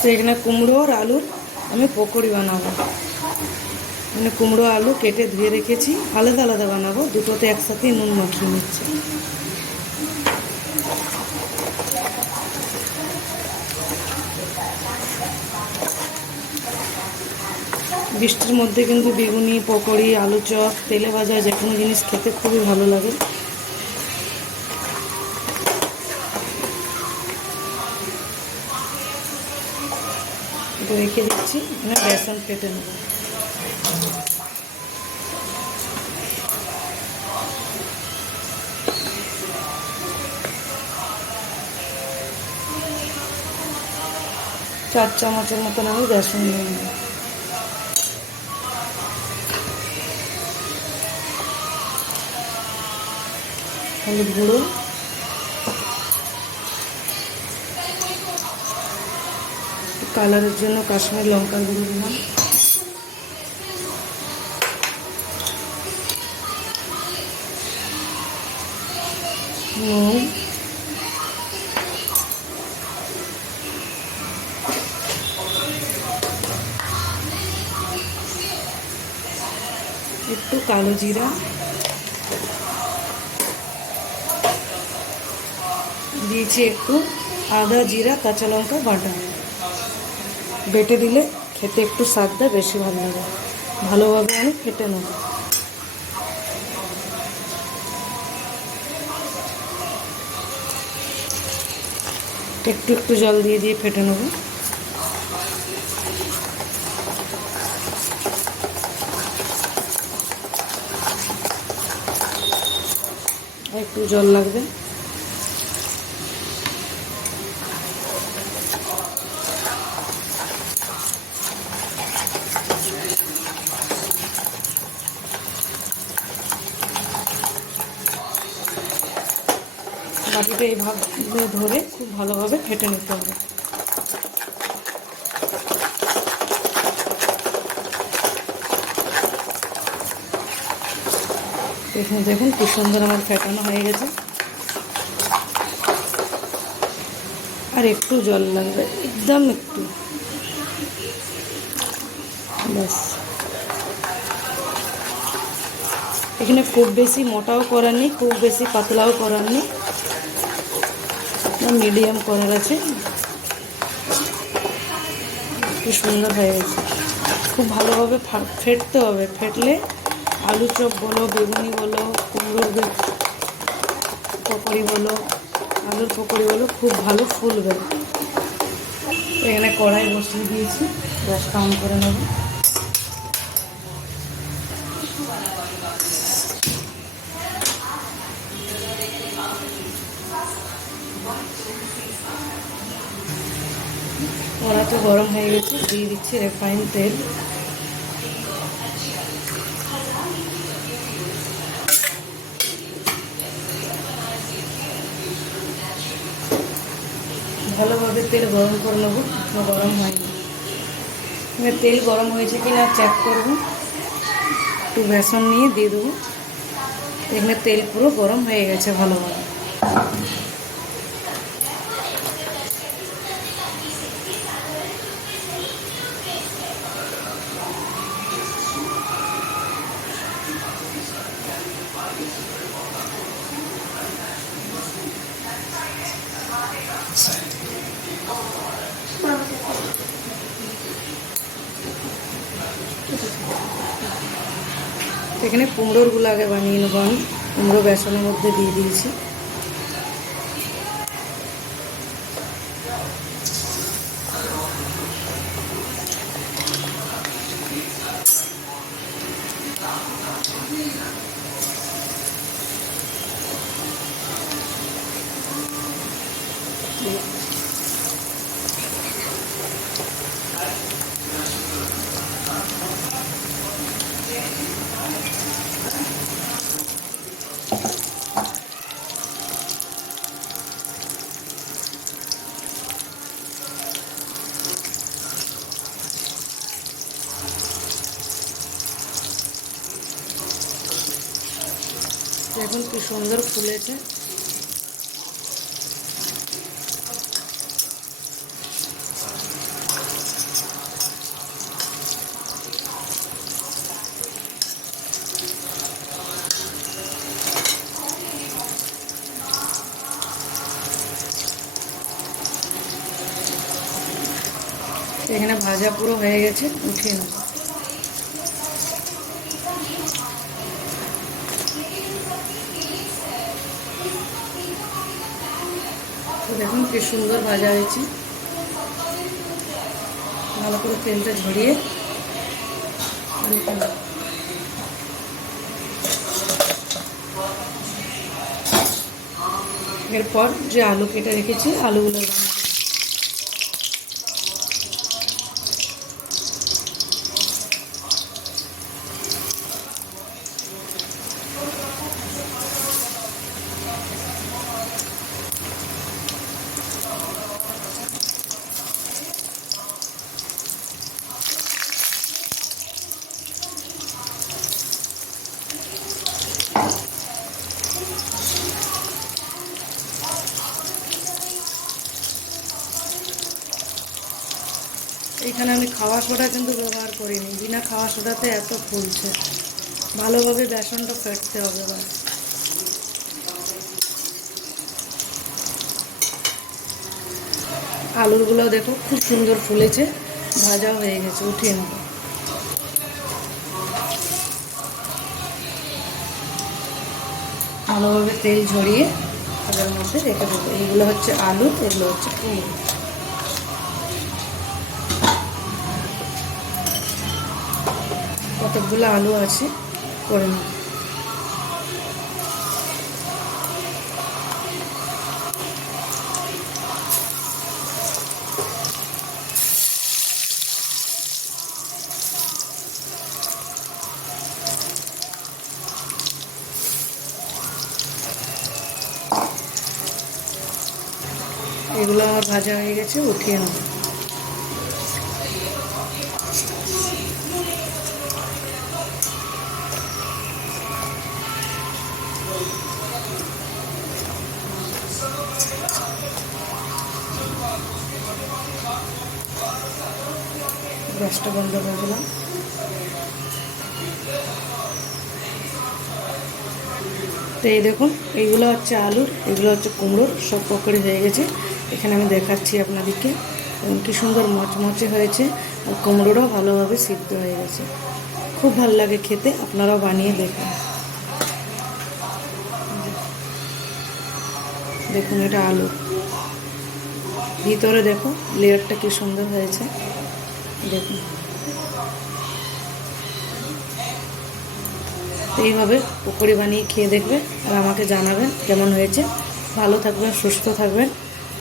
তো এখানে কুমড়ো আর আলুর আমি পকোড়ি বানাবো। মানে কুমড়ো আলু কেটে ধুয়ে রেখেছি, আলাদা আলাদা বানাবো, দুটোতে একসাথে নুন মাখিয়ে নিচ্ছি। বৃষ্টির মধ্যে কিন্তু বেগুনি, পকোড়ি, আলু চপ, তেলে ভাজা যে কোনো জিনিস খেতে খুবই ভালো লাগে। এটা রেখে দিচ্ছি, এখানে বেসন কেটে নেব। চার চামচের মতন আমি বেসন নিয়ে নেব। হলুদ গুঁড়ো, কালারের জন্য কাশ্মীর লঙ্কার গুঁড়ো দিলাম, নুন, একটু কালো জিরা, দিয়েছি একটু আদা, জিরা, কাঁচা লঙ্কা বাটা। বেটে দিলে খেতে একটু স্বাদটা বেশি ভালো লাগে। ভালোভাবে আমি ফেটে নেব। একটু একটু জল দিয়ে দিয়ে ফেটে নেব। একটু জল লাগবে। বাটিটা এইভাবে ধরে খুব ভালোভাবে ফেটে নিতে হবে। এখানে দেখুন কি সুন্দর আমার ফেটানো হয়ে গেছে। আর একটু জল লাগবে, একদম একটু, ব্যাস। এখানে খুব বেশি মোটাও করার নেই, খুব বেশি পাতলাও করার নেই, মিডিয়াম করার আছে। কি সুন্দর হয়ে গেছে। খুব ভালোভাবে ফেটতে হবে, ফেটলে আলু চপ বলো, বেগুনি বলো, কুমড়োর পকোড়ি বলো, আলুর পকোড়ি বলো, খুব ভালো ফুলবে। এখানে কড়াই বসিয়ে দিয়েছি, গ্যাসটা অন করে নেব। কড়াটা গরম হয়ে গেছে, দিয়ে দিচ্ছি রিফাইন তেল। ভালোভাবে তেল গরম করে নেবো, গরম হয়নি। তেল গরম হয়েছে কিনা চেক করবো। একটু বেসন নিয়ে দিয়ে দেবো। এখানে তেল পুরো গরম হয়ে গেছে ভালোভাবে। এখানে কুমড়োরগুলো আগে বানিয়ে নেবো আমি। কুমড়ো বেসনের মধ্যে দিয়ে দিয়েছি। দেখুন কি সুন্দর ফুলেছে। এখানে ভাজা পুরো হয়ে গেছে, উঠিয়ে নেব। তো দেখুন কি সুন্দর ভাজা হয়েছে। ভালো করে তেলটা ঝরিয়ে এরপর যে আলু কেটে রেখেছি আলুগুলো এখানে আমি খাওয়া সোডা কিন্তু ব্যবহার করিনি, বিনা খাওয়া সোডাতে এত ফুলছে। ভালোভাবে বেসনটা ফেটতে হবে। এবার আলুগুলো দেখো খুব সুন্দর ফুলেছে, ভাজা হয়ে গেছে, উঠিয়ে নেব। ভালোভাবে তেল ঝরিয়ে তাদের মধ্যে রেখে দেবো। এইগুলো হচ্ছে আলু, এগুলো হচ্ছে কুমড়ো। কতগুলো আলু আছে করে নেব। এগুলো আমার ভাজা হয়ে গেছে, উঠিয়ে নেব। গ্যাসটা বন্ধ করে দিলাম। তো এই দেখুন, এইগুলো হচ্ছে আলুর, এগুলো হচ্ছে কুমড়োর, সব পকোড়ি হয়ে গেছে। এখানে আমি দেখাচ্ছি আপনাদেরকে কি সুন্দর মচমচে হয়েছে, আর কুমড়োটাও ভালোভাবে সিদ্ধ হয়ে গেছে। খুব ভালো লাগে খেতে, আপনারাও বানিয়ে দেখুন। দেখুন এটা আলু, ভিতরে দেখো লেয়ারটা কি সুন্দর হয়েছে। দেখুন এইভাবে পকোড়ি বানিয়ে খেয়ে দেখবে আর আমাকে জানাবেন কেমন হয়েছে। ভালো থাকবেন, সুস্থ থাকবেন।